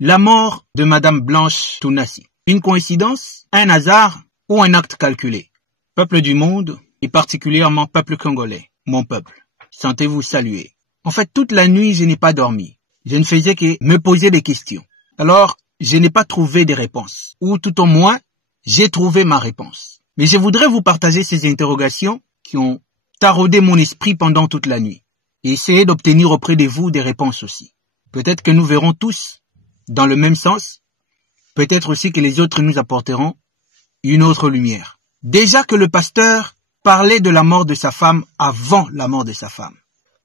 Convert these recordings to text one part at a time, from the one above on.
la mort de Madame Blanche Tounassi. Une coïncidence, un hasard ou un acte calculé? Peuple du monde, et particulièrement peuple congolais, mon peuple, sentez-vous salué. En fait, toute la nuit, je n'ai pas dormi. Je ne faisais que me poser des questions. Alors, je n'ai pas trouvé de réponse. Ou tout au moins, j'ai trouvé ma réponse. Mais je voudrais vous partager ces interrogations qui ont taraudé mon esprit pendant toute la nuit. Et essayer d'obtenir auprès de vous des réponses aussi. Peut-être que nous verrons tous dans le même sens. Peut-être aussi que les autres nous apporteront une autre lumière. Déjà que le pasteur parlait de la mort de sa femme avant la mort de sa femme.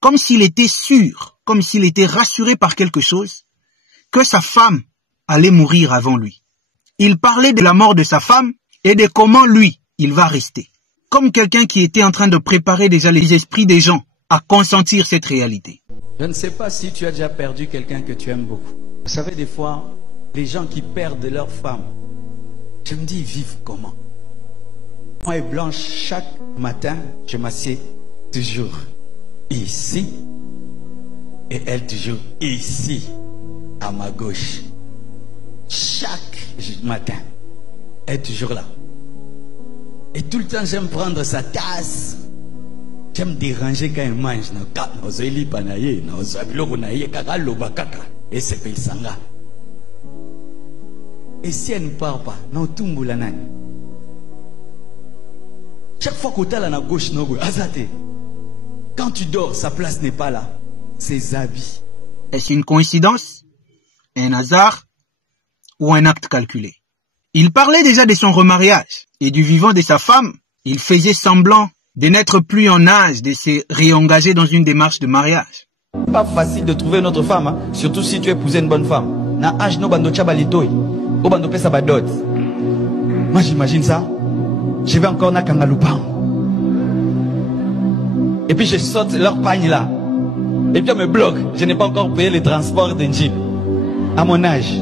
Comme s'il était sûr, comme s'il était rassuré par quelque chose, que sa femme allait mourir avant lui. Il parlait de la mort de sa femme et de comment lui, il va rester. Comme quelqu'un qui était en train de préparer déjà les esprits des gens à consentir cette réalité. Je ne sais pas si tu as déjà perdu quelqu'un que tu aimes beaucoup. Vous savez, des fois, les gens qui perdent leur femme, je me dis, ils vivent comment? Moi et Blanche, chaque matin, je m'assieds toujours ici et elle toujours ici, à ma gauche. Chaque matin, elle est toujours là. Et tout le temps, j'aime prendre sa tasse. J'aime déranger quand elle mange. Et si elle ne part pas, chaque fois que tu es à la gauche, quand tu dors, sa place n'est pas là. Ses habits. Est-ce une coïncidence, un hasard ou un acte calculé? Il parlait déjà de son remariage et du vivant de sa femme. Il faisait semblant de n'être plus en âge de se réengager dans une démarche de mariage. Pas facile de trouver une autre femme, hein? Surtout si tu épouses une bonne femme. Na âge no bando chabalitoy, o bando pesa badot. Moi j'imagine ça. Je vais encore na kangalupan. Et puis je saute leur pagne là. Et puis on me bloque. Je n'ai pas encore payé les transports d'un jeep. À mon âge.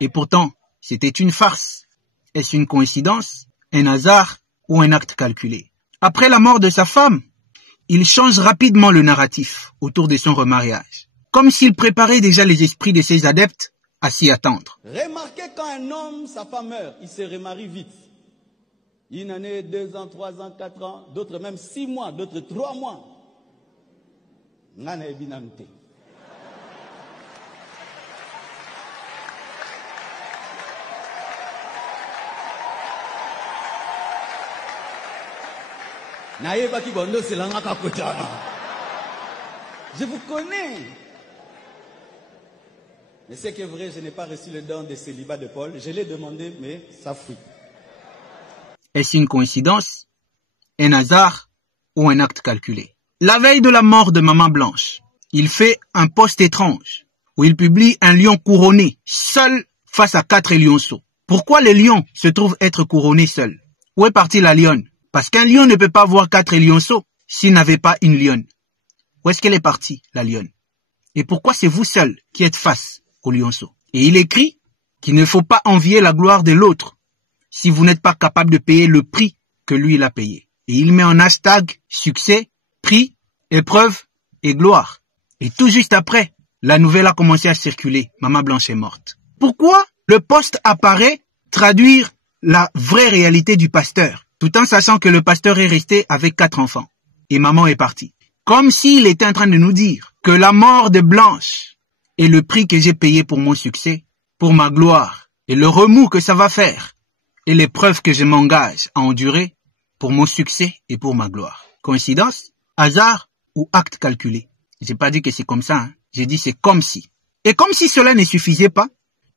Et pourtant, c'était une farce. Est-ce une coïncidence, un hasard ou un acte calculé? Après la mort de sa femme, il change rapidement le narratif autour de son remariage. Comme s'il préparait déjà les esprits de ses adeptes à s'y attendre. Remarquez quand un homme, sa femme meurt, il se remarie vite. Une année, 2 ans, 3 ans, 4 ans, d'autres même 6 mois, d'autres 3 mois. Ngana ebinamte. Je vous connais. Mais c'est que vrai, je n'ai pas reçu le don de célibat de Paul. Je l'ai demandé, mais ça fuit. Est-ce une coïncidence, un hasard ou un acte calculé? La veille de la mort de Maman Blanche, il fait un post étrange où il publie un lion couronné, seul face à 4 lionceaux. Pourquoi le lion se trouve être couronné seul? Où est partie la lionne? Parce qu'un lion ne peut pas avoir 4 lionceaux s'il n'avait pas une lionne. Où est-ce qu'elle est partie, la lionne? Et pourquoi c'est vous seul qui êtes face au lionceau? Et il écrit qu'il ne faut pas envier la gloire de l'autre si vous n'êtes pas capable de payer le prix que lui il a payé. Et il met en hashtag succès, prix, épreuve et gloire. Et tout juste après, la nouvelle a commencé à circuler. Maman Blanche est morte. Pourquoi le post apparaît traduire la vraie réalité du pasteur, tout en sachant que le pasteur est resté avec 4 enfants et maman est partie? Comme s'il était en train de nous dire que la mort de Blanche est le prix que j'ai payé pour mon succès, pour ma gloire, et le remous que ça va faire, et l'épreuve que je m'engage à endurer pour mon succès et pour ma gloire. Coïncidence, hasard ou acte calculé? J'ai pas dit que c'est comme ça, hein. J'ai dit c'est comme si. Et comme si cela ne suffisait pas,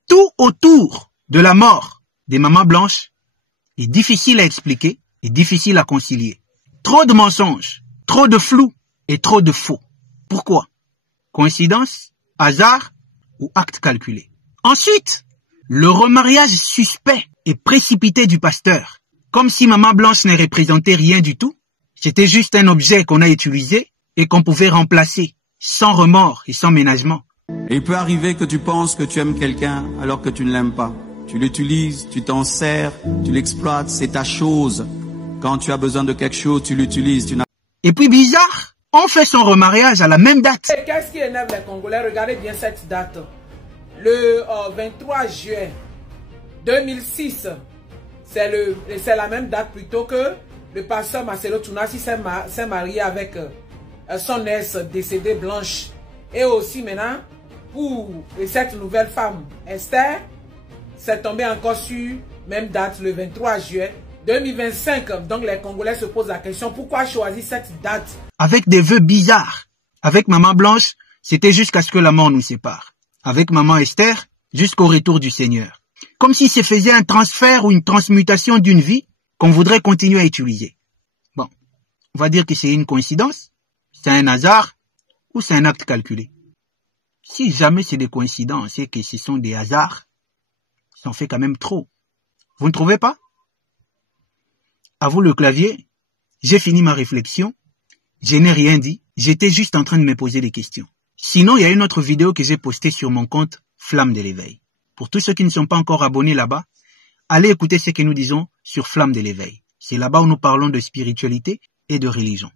tout autour de la mort des mamans blanches est difficile à expliquer et difficile à concilier. Trop de mensonges, trop de flou et trop de faux. Pourquoi? Coïncidence, hasard ou acte calculé? Ensuite, le remariage suspect et précipité du pasteur. Comme si Maman Blanche ne représentait rien du tout. C'était juste un objet qu'on a utilisé et qu'on pouvait remplacer sans remords et sans ménagement. Et il peut arriver que tu penses que tu aimes quelqu'un alors que tu ne l'aimes pas. Tu l'utilises, tu t'en sers, tu l'exploites, c'est ta chose. Quand tu as besoin de quelque chose, tu l'utilises. Et puis bizarre, on fait son remariage à la même date. Qu'est-ce qui énerve les Congolais? Regardez bien cette date. le 23 juin 2006, c'est la même date plutôt que le pasteur Marcelo Tounassi s'est marié avec son ex décédée Blanche. Et aussi maintenant, pour cette nouvelle femme, Esther, c'est tombé encore sur même date, le 23 juin 2025. Donc les Congolais se posent la question, pourquoi choisir cette date? Avec des vœux bizarres. Avec Maman Blanche, c'était jusqu'à ce que la mort nous sépare. Avec Maman Esther, jusqu'au retour du Seigneur. Comme si se faisait un transfert ou une transmutation d'une vie qu'on voudrait continuer à utiliser. Bon, on va dire que c'est une coïncidence, c'est un hasard ou c'est un acte calculé. Si jamais c'est des coïncidences et que ce sont des hasards, ça en fait quand même trop. Vous ne trouvez pas? À vous le clavier, j'ai fini ma réflexion, je n'ai rien dit, j'étais juste en train de me poser des questions. Sinon, il y a une autre vidéo que j'ai postée sur mon compte Flamme de l'éveil. Pour tous ceux qui ne sont pas encore abonnés là-bas, allez écouter ce que nous disons sur Flamme de l'éveil. C'est là-bas où nous parlons de spiritualité et de religion.